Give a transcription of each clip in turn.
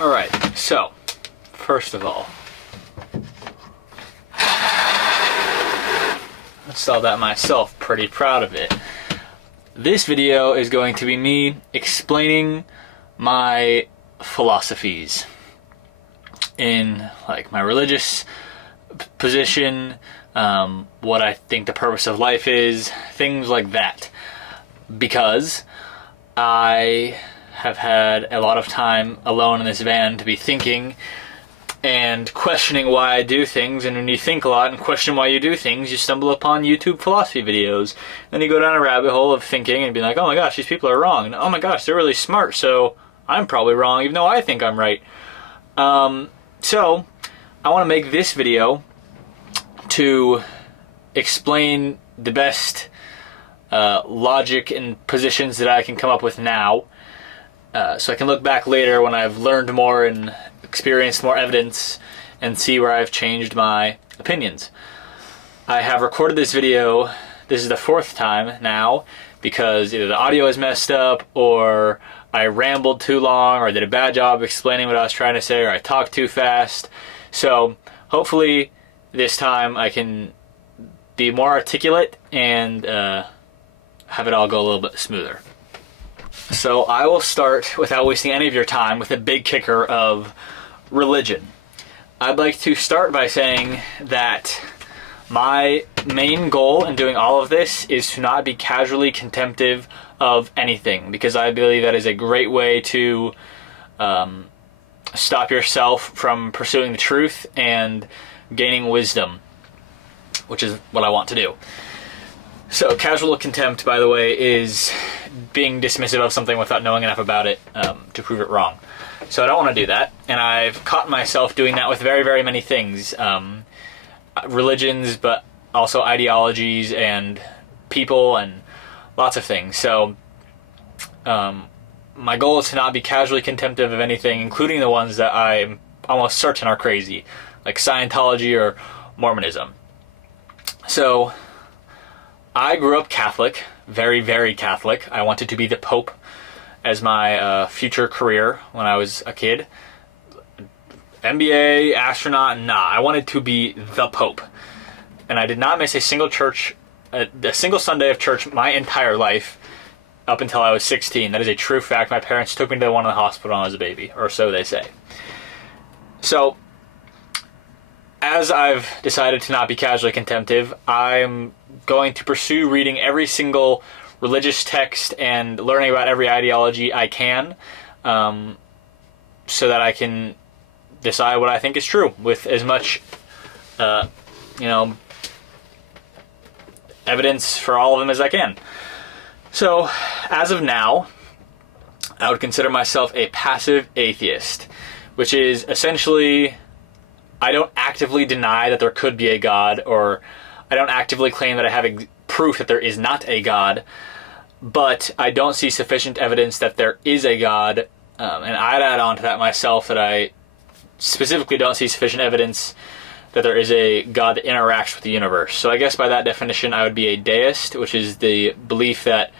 Alright, so, first of all, I installed that myself, pretty proud of it. This video is going to be me explaining my philosophies in, like, my religious position, what I think the purpose of life is, things like that. Because I have had a lot of time alone in this van to be thinking and questioning why I do things, and when you think a lot and question why you do things, you stumble upon YouTube philosophy videos. Then you go down a rabbit hole of thinking and be like, oh my gosh, these people are wrong, and oh my gosh, they're really smart, so I'm probably wrong even though I think I'm right. So I want to make this video to explain the best logic and positions that I can come up with now, so I can look back later when I've learned more and experienced more evidence and see where I've changed my opinions. I have recorded this video, this is the 4th time now, because either the audio is messed up, or I rambled too long, or I did a bad job explaining what I was trying to say, or I talked too fast. So hopefully this time I can be more articulate and have it all go a little bit smoother. So I will start, without wasting any of your time, with a big kicker of religion. I'd like to start by saying that my main goal in doing all of this is to not be casually contemptive of anything, because I believe that is a great way to stop yourself from pursuing the truth and gaining wisdom, which is what I want to do. So casual contempt, by the way, is being dismissive of something without knowing enough about it to prove it wrong. So I don't want to do that, and I've caught myself doing that with very, very many things. Religions, but also ideologies and people and lots of things. So my goal is to not be casually contemptive of anything, including the ones that I'm almost certain are crazy, like Scientology or Mormonism. So I grew up Catholic, very, very Catholic. I wanted to be the Pope as my future career when I was a kid. MBA, astronaut, nah. I wanted to be the Pope. And I did not miss a single church, a single Sunday of church my entire life up until I was 16. That is a true fact. My parents took me to one in the hospital when I was a baby, or so they say. So, as I've decided to not be casually contemptive, I'm going to pursue reading every single religious text and learning about every ideology I can, so that I can decide what I think is true with as much, evidence for all of them as I can. So, as of now, I would consider myself a passive atheist, which is essentially, I don't actively deny that there could be a God, or I don't actively claim that I have proof that there is not a God, but I don't see sufficient evidence that there is a God, and I'd add on to that myself that I specifically don't see sufficient evidence that there is a God that interacts with the universe. So I guess by that definition I would be a deist, which is the belief that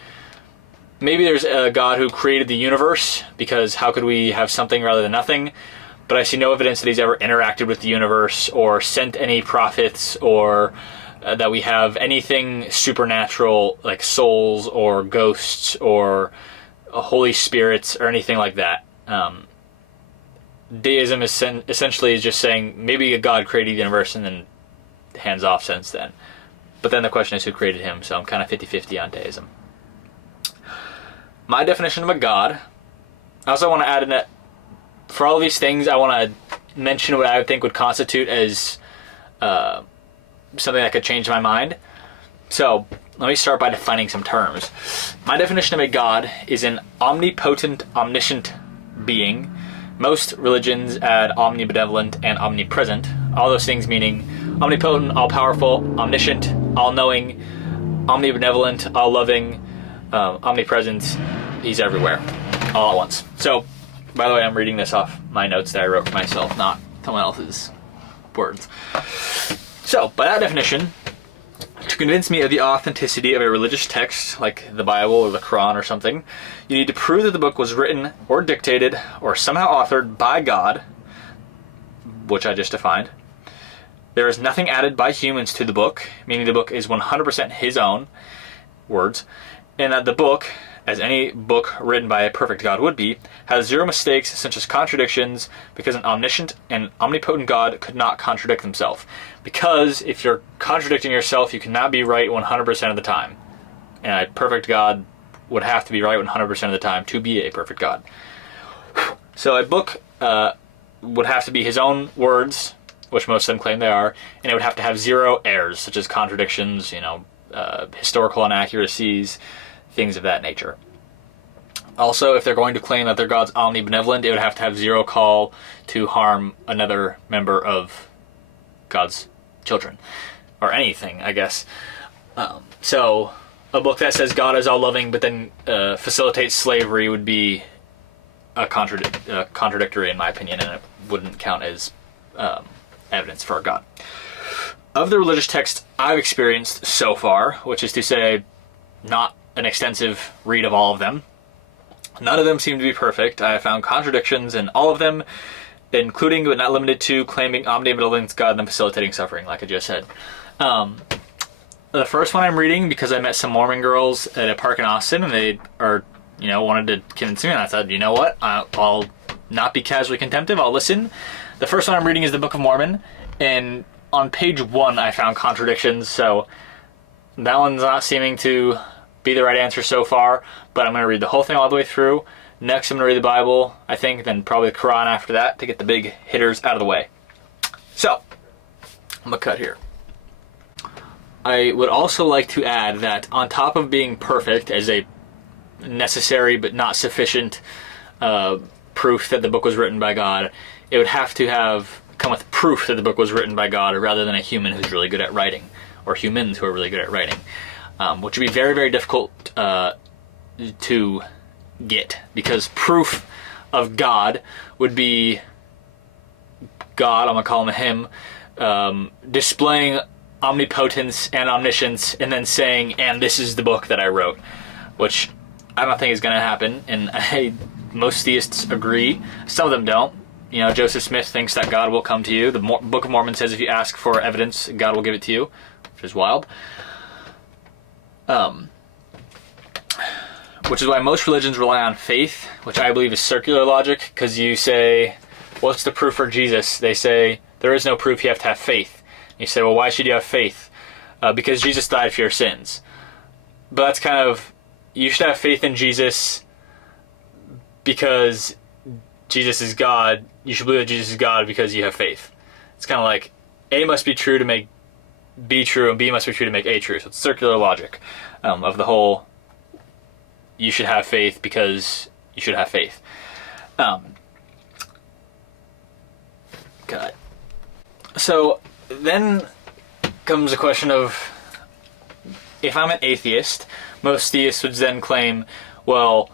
maybe there's a God who created the universe, because how could we have something rather than nothing? But I see no evidence that he's ever interacted with the universe or sent any prophets, or that we have anything supernatural like souls or ghosts or holy spirits or anything like that. Deism is essentially just saying maybe a God created the universe and then hands off since then. But then the question is who created him, so I'm kind of 50-50 on deism. My definition of a God, I also want to add in that for all of these things, I want to mention what I would think would constitute as something that could change my mind. So let me start by defining some terms. My definition of a God is an omnipotent, omniscient being. Most religions add omnibenevolent and omnipresent, all those things meaning omnipotent, all-powerful, omniscient, all-knowing, omnibenevolent, all-loving, omnipresent. He's everywhere, all at once. So, by the way, I'm reading this off my notes that I wrote for myself, not someone else's words. So, by that definition, To convince me of the authenticity of a religious text, like the Bible or the Quran or something, you need to prove that the book was written or dictated or somehow authored by God, which I just defined. There is nothing added by humans to the book, meaning the book is 100% his own words, and that the book, as any book written by a perfect God would be, has zero mistakes such as contradictions, because an omniscient and omnipotent God could not contradict himself. Because if you're contradicting yourself, you cannot be right 100% of the time. And a perfect God would have to be right 100% of the time to be a perfect God. So a book would have to be his own words, which most of them claim they are, and it would have to have zero errors, such as contradictions, historical inaccuracies, things of that nature. Also, if they're going to claim that their God's omnibenevolent, it would have to have zero call to harm another member of God's children. Or anything, I guess. So, a book that says God is all-loving but then facilitates slavery would be contradictory in my opinion, and it wouldn't count as evidence for a God. Of the religious texts I've experienced so far, which is to say, not an extensive read of all of them, none of them seem to be perfect. I have found contradictions in all of them, including but not limited to claiming omnibenevolence God and then facilitating suffering, like I just said. The first one I'm reading because I met some Mormon girls at a park in Austin, and they wanted to convince me, and I said, you know what, I'll not be casually contemptive, I'll listen. The first one I'm reading is the Book of Mormon, and on page 1 I found contradictions, so that one's not seeming to be the right answer so far, but I'm going to read the whole thing all the way through. Next I'm going to read the Bible, I think, then probably the Quran after that to get the big hitters out of the way. So, I'm going to cut here. I would also like to add that on top of being perfect as a necessary but not sufficient proof that the book was written by God, it would have to have come with proof that the book was written by God rather than a human who's really good at writing, or humans who are really good at writing, which would be very, very difficult to get, because proof of God would be God, I'm going to call him a him, displaying omnipotence and omniscience and then saying, and this is the book that I wrote, which I don't think is going to happen, and most theists agree. Some of them don't. Joseph Smith thinks that God will come to you. The Book of Mormon says if you ask for evidence, God will give it to you, which is wild. Which is why most religions rely on faith, which I believe is circular logic, because you say, what's the proof for Jesus? They say, there is no proof, you have to have faith. And you say, well, why should you have faith? Because Jesus died for your sins. But that's kind of, you should have faith in Jesus because Jesus is God. You should believe that Jesus is God because you have faith. It's kind of like A must be true to make B true, and B must be true to make A true. So it's circular logic of the whole, you should have faith because you should have faith. God. So then comes the question of, if I'm an atheist, most theists would then claim, well,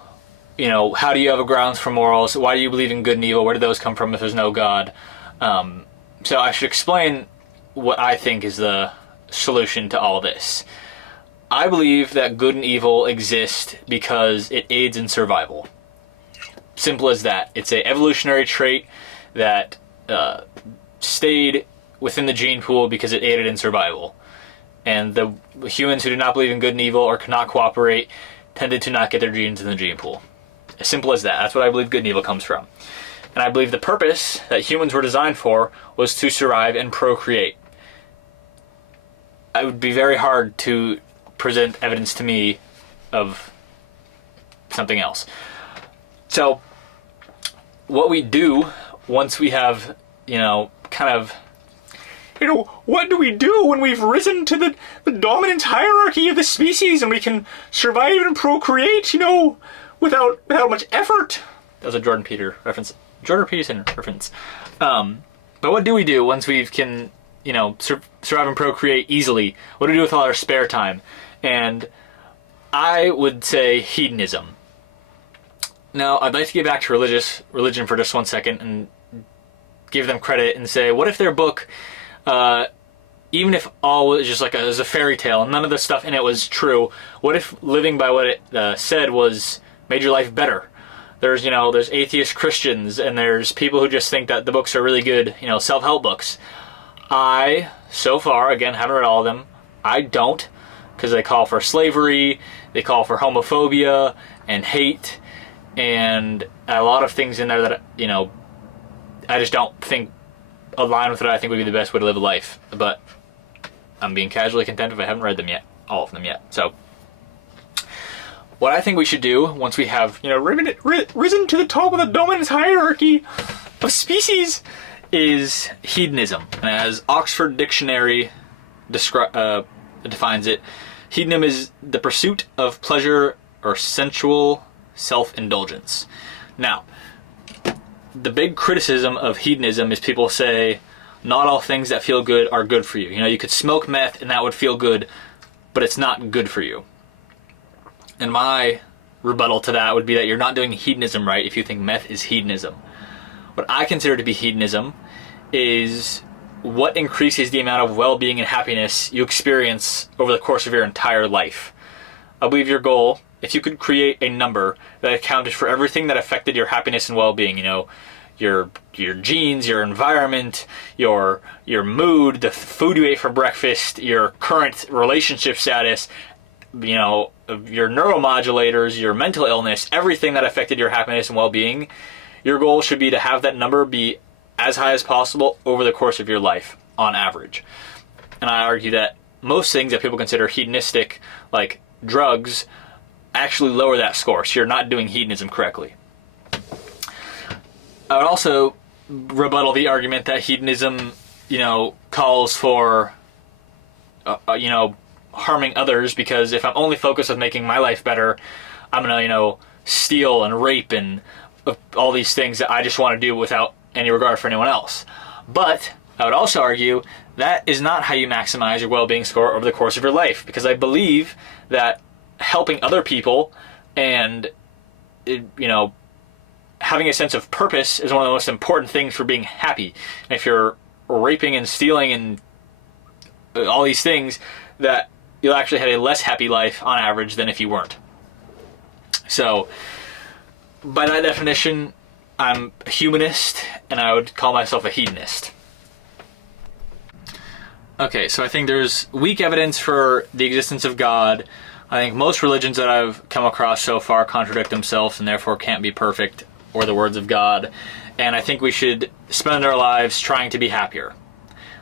how do you have a grounds for morals? Why do you believe in good and evil? Where do those come from if there's no God? So I should explain what I think is the solution to all this. I believe that good and evil exist because it aids in survival. Simple as that. It's an evolutionary trait that stayed within the gene pool because it aided in survival. And the humans who do not believe in good and evil or cannot cooperate tended to not get their genes in the gene pool. As simple as that. That's what I believe good and evil comes from. And I believe the purpose that humans were designed for was to survive and procreate. It would be very hard to present evidence to me of something else. So, what we do once we have, what do we do when we've risen to the dominant hierarchy of the species and we can survive and procreate, without much effort? That was a Jordan Peterson reference. But what do we do once we can, survive and procreate easily? What do we do with all our spare time? And I would say hedonism. Now, I'd like to get back to religion for just 1 second and give them credit and say, what if their book even if all was just like it was a fairy tale and none of the stuff in it was true, what if living by what it said made your life better? There's atheist Christians, and there's people who just think that the books are really good, self-help books. I, so far, again, haven't read all of them. I don't, because they call for slavery, they call for homophobia and hate, and a lot of things in there that, I just don't think align with what I think would be the best way to live a life. But I'm being casually content if I haven't read them yet, all of them yet. So what I think we should do once we have, risen to the top of the dominance hierarchy of species is hedonism. And as Oxford Dictionary defines it, hedonism is the pursuit of pleasure or sensual self-indulgence. Now, the big criticism of hedonism is people say not all things that feel good are good for you. You could smoke meth and that would feel good, but it's not good for you. And my rebuttal to that would be that you're not doing hedonism right if you think meth is hedonism. What I consider to be hedonism is what increases the amount of well-being and happiness you experience over the course of your entire life. I believe your goal, if you could create a number that accounted for everything that affected your happiness and well-being, your genes, your environment, your mood, the food you ate for breakfast, your current relationship status, your neuromodulators, your mental illness, everything that affected your happiness and well-being, your goal should be to have that number be as high as possible over the course of your life, on average. And I argue that most things that people consider hedonistic, like drugs, actually lower that score, so you're not doing hedonism correctly. I would also rebuttal the argument that hedonism, calls for, harming others, because if I'm only focused on making my life better, I'm gonna, steal and rape and all these things that I just want to do without any regard for anyone else. But I would also argue that is not how you maximize your well-being score over the course of your life, because I believe that helping other people and, having a sense of purpose is one of the most important things for being happy. And if you're raping and stealing and all these things, that you'll actually have a less happy life on average than if you weren't. So, by that definition, I'm a humanist, and I would call myself a hedonist. Okay, so I think there's weak evidence for the existence of God. I think most religions that I've come across so far contradict themselves and therefore can't be perfect or the words of God. And I think we should spend our lives trying to be happier.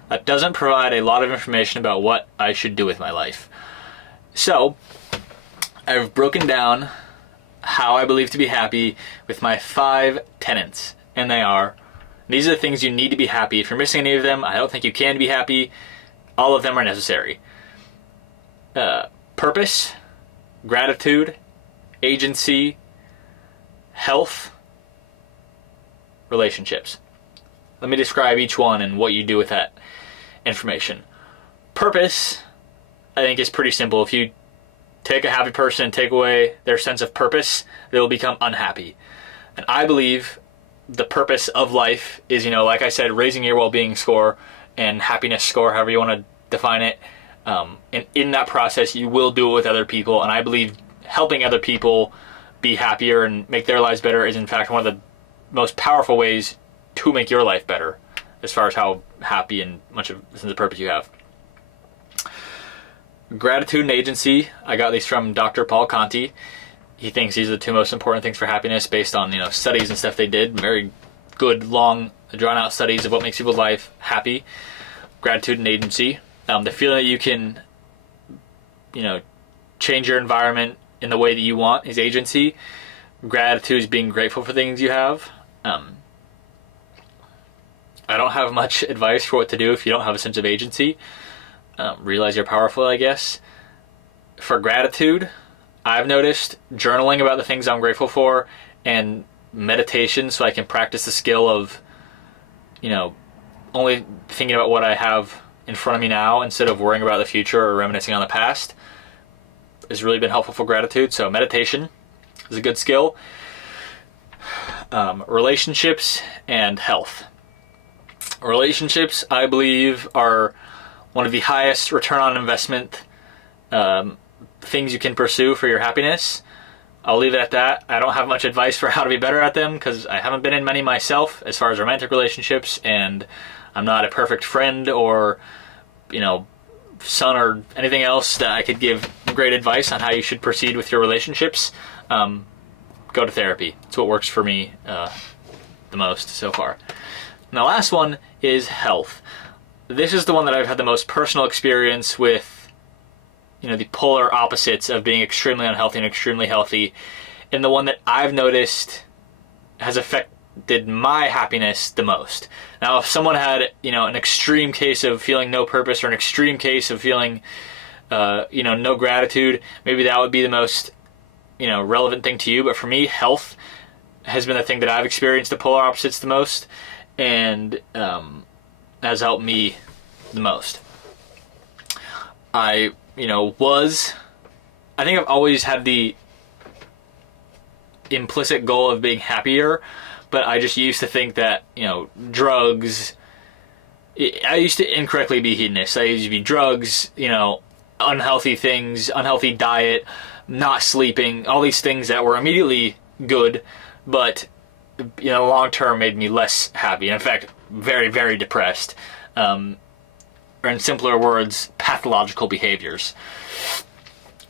That doesn't provide a lot of information about what I should do with my life. So, I've broken down how I believe to be happy with my 5 tenets. And they are, these are the things you need to be happy. If you're missing any of them, I don't think you can be happy. All of them are necessary. Purpose, gratitude, agency, health, relationships. Let me describe each one and what you do with that information. Purpose, I think, is pretty simple. If you take a happy person and take away their sense of purpose, they will become unhappy. And I believe the purpose of life is, like I said, raising your well-being score and happiness score, however you want to define it. And in that process, you will do it with other people. And I believe helping other people be happier and make their lives better is, in fact, one of the most powerful ways to make your life better, as far as how happy and much of a sense of purpose you have. Gratitude and agency, I got these from Dr. Paul Conti. He thinks these are the 2 most important things for happiness based on, studies and stuff they did. Very good, long, drawn-out studies of what makes people's life happy. Gratitude and agency. The feeling that you can, change your environment in the way that you want is agency. Gratitude is being grateful for things you have. I don't have much advice for what to do if you don't have a sense of agency. Realize you're powerful, I guess. For gratitude, I've noticed journaling about the things I'm grateful for and meditation, so I can practice the skill of, only thinking about what I have in front of me now instead of worrying about the future or reminiscing on the past, has really been helpful for gratitude. So meditation is a good skill. Relationships and health. Relationships, I believe, are one of the highest return on investment things you can pursue for your happiness. I'll leave it at that. I don't have much advice for how to be better at them because I haven't been in many myself as far as romantic relationships, and I'm not a perfect friend or, son or anything else that I could give great advice on how you should proceed with your relationships. Go to therapy. It's what works for me the most so far. And the last one is health. This is the one that I've had the most personal experience with, the polar opposites of being extremely unhealthy and extremely healthy, and the one that I've noticed has affected my happiness the most. Now, if someone had, an extreme case of feeling no purpose or an extreme case of feeling, no gratitude, maybe that would be the most, relevant thing to you. But for me, health has been the thing that I've experienced the polar opposites the most, and has helped me the most. I think I've always had the implicit goal of being happier, but I just used to think that, drugs, I used to incorrectly be hedonist. I used to be drugs, unhealthy things, unhealthy diet, not sleeping, all these things that were immediately good, but, long term made me less happy. In fact, very, very depressed. Or in simpler words, pathological behaviors.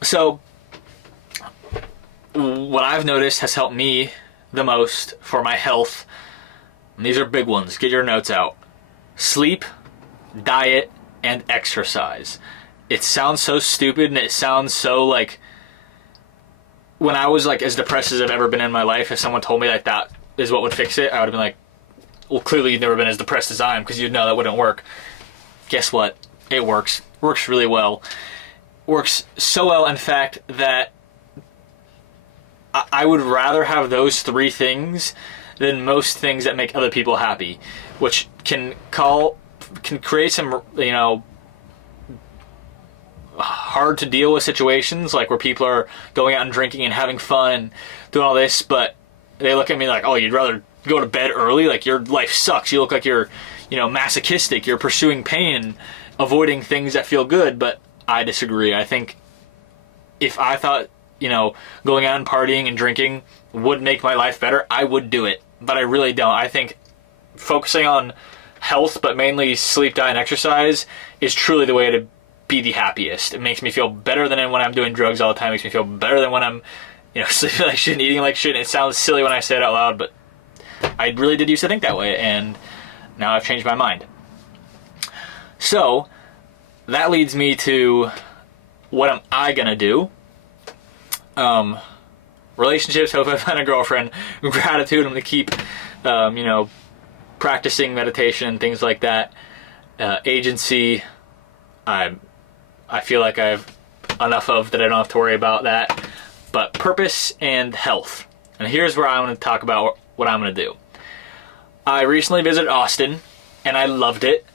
So, what I've noticed has helped me the most for my health, and these are big ones, get your notes out: sleep, diet, and exercise. It sounds so stupid, and it sounds so when I was as depressed as I've ever been in my life, if someone told me that is what would fix it, I would have been like, well, clearly you've never been as depressed as I am, because you'd know that wouldn't work. Guess what? It works. Works really well. Works so well, in fact, that I would rather have those three things than most things that make other people happy, which can create some, hard to deal with situations, like where people are going out and drinking and having fun and doing all this, but they look at me like, oh, you'd rather go to bed early? Like, your life sucks. You look like you're, masochistic. You're pursuing pain and avoiding things that feel good. But I disagree. I think if I thought, going out and partying and drinking would make my life better, I would do it. But I really don't. I think focusing on health, but mainly sleep, diet, and exercise, is truly the way to be the happiest. It makes me feel better than when I'm doing drugs all the time. It makes me feel better than when I'm, sleeping like shit and eating like shit. It sounds silly when I say it out loud, but I really did used to think that way, and now I've changed my mind. So, that leads me to, what am I gonna do? Relationships, hope I find a girlfriend. Gratitude, I'm gonna keep, practicing meditation and things like that. Agency, I feel like I have enough of that I don't have to worry about that. But purpose and health. And here's where I'm going to talk about what I'm going to do. I recently visited Austin, and I loved it.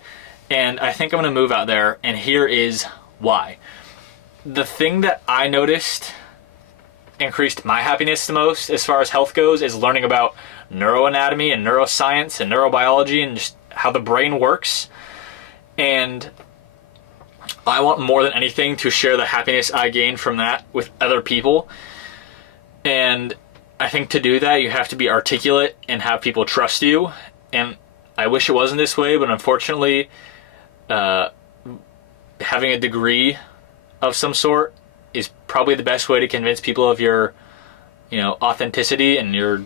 And I think I'm going to move out there, and here is why. The thing that I noticed increased my happiness the most as far as health goes is learning about neuroanatomy and neuroscience and neurobiology and just how the brain works. And I want more than anything to share the happiness I gain from that with other people. And I think to do that, you have to be articulate and have people trust you. And I wish it wasn't this way, but unfortunately, having a degree of some sort is probably the best way to convince people of your, authenticity and your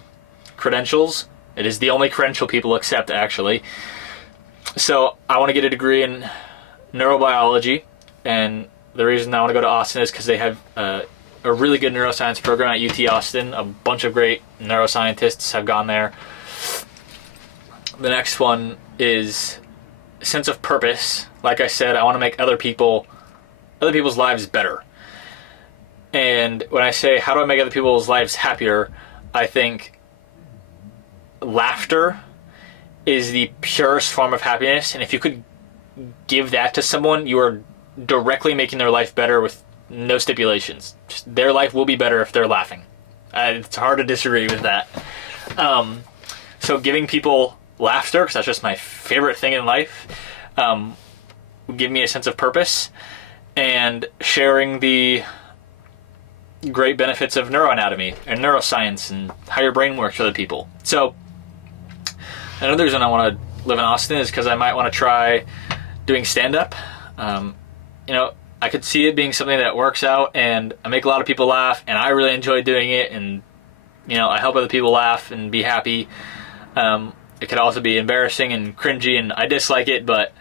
credentials. It is the only credential people accept, actually. So I want to get a degree in neurobiology, and the reason I want to go to Austin is because they have a really good neuroscience program at UT Austin. A bunch of great neuroscientists have gone there. The next one is sense of purpose. Like I said, I want to make other people's lives better. And when I say, how do I make other people's lives happier, I think laughter is the purest form of happiness. And if you could give that to someone, you are directly making their life better with no stipulations. Just their life will be better if they're laughing. It's hard to disagree with that. So giving people laughter, because that's just my favorite thing in life, give me a sense of purpose, and sharing the great benefits of neuroanatomy and neuroscience and how your brain works for other people. So another reason I want to live in Austin is because I might want to try doing stand-up. You know, I could see it being something that works out, and I make a lot of people laugh, and I really enjoy doing it, and you know, I help other people laugh and be happy. It could also be embarrassing and cringy, and I dislike it, but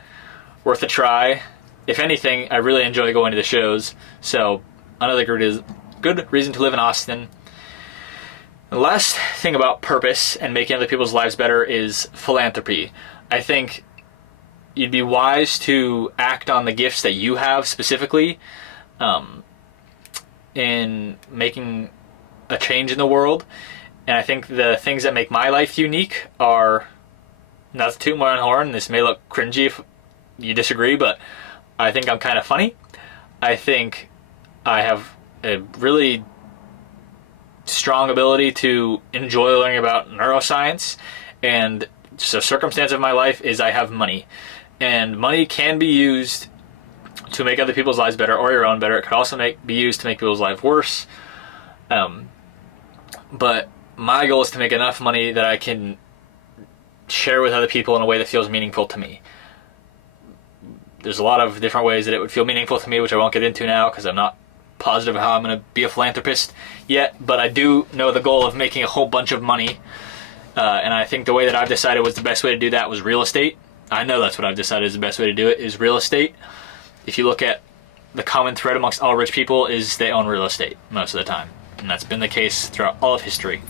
worth a try. If anything, I really enjoy going to the shows, so another good reason to live in Austin. The last thing about purpose and making other people's lives better is philanthropy. I think you'd be wise to act on the gifts that you have specifically in making a change in the world. And I think the things that make my life unique are, not to toot my own horn, this may look cringy if you disagree, but I think I'm kind of funny. I think I have a really strong ability to enjoy learning about neuroscience, and just a circumstance of my life is I have money. And money can be used to make other people's lives better or your own better. It could also be used to make people's lives worse. But my goal is to make enough money that I can share with other people in a way that feels meaningful to me. There's a lot of different ways that it would feel meaningful to me, which I won't get into now because I'm not positive how I'm going to be a philanthropist yet. But I do know the goal of making a whole bunch of money. And I think the way that I've decided was the best way to do that was real estate. I know that's what I've decided is the best way to do it, is real estate. If you look at the common thread amongst all rich people is they own real estate most of the time. And that's been the case throughout all of history.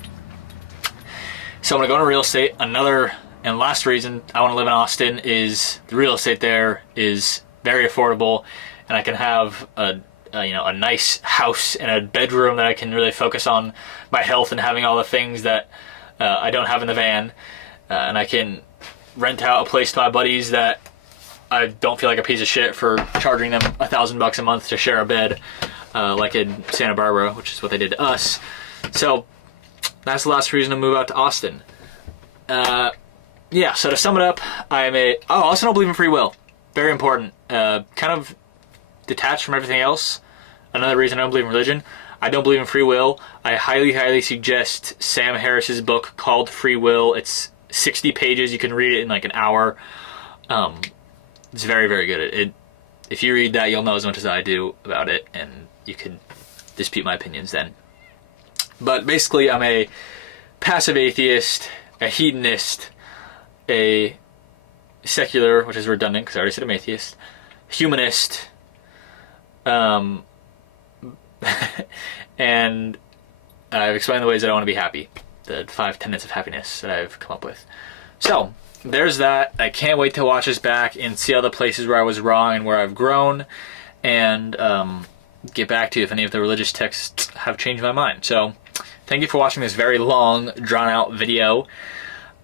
So I'm going to go into real estate. Another and last reason I want to live in Austin is the real estate there is very affordable, and I can have a nice house and a bedroom that I can really focus on my health and having all the things that I don't have in the van. And I can rent out a place to my buddies that I don't feel like a piece of shit for charging them $1,000 a month to share a bed, like in Santa Barbara, which is what they did to us. So that's the last reason to move out to Austin. Yeah, so to sum it up, I also don't believe in free will. Very important. Kind of detached from everything else. Another reason I don't believe in religion. I don't believe in free will. I highly, highly suggest Sam Harris's book called Free Will. It's 60 pages. You can read it in like an hour. It's very, very good. If you read that, you'll know as much as I do about it, and you can dispute my opinions then. But basically, I'm a passive atheist, a hedonist, a secular, which is redundant because I already said I'm atheist, humanist, and I've explained the ways that I want to be happy, the 5 tenets of happiness that I've come up with. So there's that. I can't wait to watch this back and see all the places where I was wrong and where I've grown, and get back to you if any of the religious texts have changed my mind. So thank you for watching this very long, drawn-out video.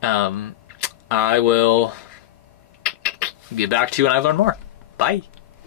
I will get back to you when I learn more. Bye.